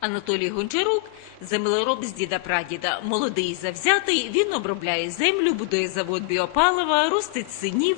Анатолій Гончарук землероб з діда прадіда. Молодий завзятий. Він обробляє землю, будує завод біопалива, ростить синів,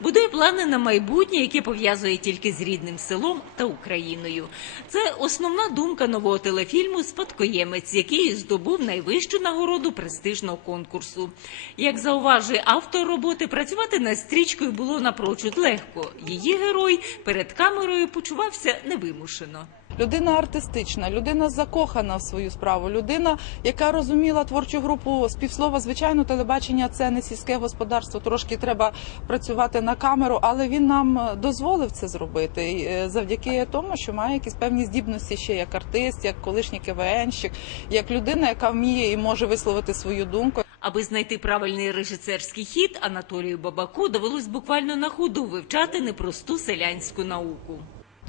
будує плани на майбутнє, яке пов'язує тільки з рідним селом та Україною. Це основна думка нового телефільму Спадкоємець, який здобув найвищу нагороду престижного конкурсу. Як зауважує автор роботи, працювати над стрічкою було напрочуд легко. Її герой перед камерою почувався невимушено. Людина артистична, людина закохана в свою справу, людина, яка розуміла творчу групу співслова. Звичайно, телебачення це не сільське господарство. Трошки треба працювати на камеру, але він нам е, дозволив це зробити е, завдяки тому, що має якісь певні здібності ще як артист, як колишній КВНщик, як людина, яка вміє і може висловити свою думку. Аби знайти правильний режисерський хід, Анатолію Бабаку довелось буквально на ходу вивчати непросту селянську науку.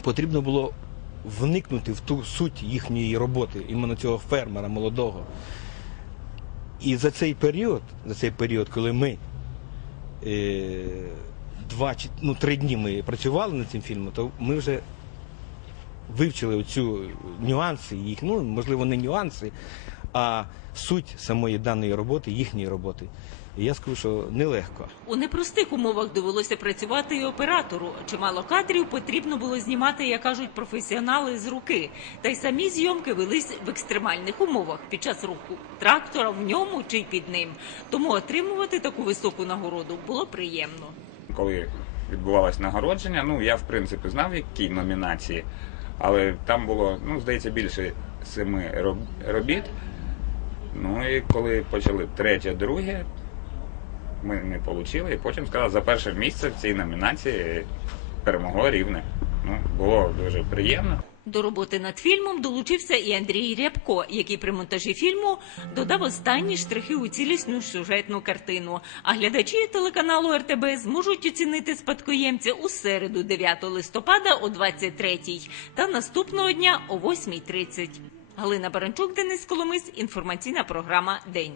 потрібно було вникнути в ту суть їхньої роботи, іменно цього фермера молодого. І за цей період, за цей період, коли ми е, два ну, три дні ми працювали над цим фільмом, то ми вже вивчили цю нюанси, їх, ну, можливо, не нюанси, а суть самої даної роботи, їхньої роботи. І я скажу, що нелегко. У непростих умовах довелося працювати і оператору. Чимало кадрів потрібно було знімати, як кажуть професіонали, з руки. Та й самі зйомки велись в екстремальних умовах під час руху трактора в ньому чи під ним. Тому отримувати таку високу нагороду було приємно. коли відбувалось нагородження, ну я в принципі знав, які номінації, але там було, ну, здається, більше семи робіт. Ну і коли почали третє, друге, ми не отримали, і потім сказали, за перше місце в цій номінації перемогло рівне. Ну, було дуже приємно. До роботи над фільмом долучився і Андрій Рябко, який при монтажі фільму додав останні штрихи у цілісну сюжетну картину. А глядачі телеканалу РТБ зможуть оцінити спадкоємця у середу, 9 листопада о 23-й та наступного дня о 8.30. Галина Баранчук, Денис Коломис, інформаційна програма День.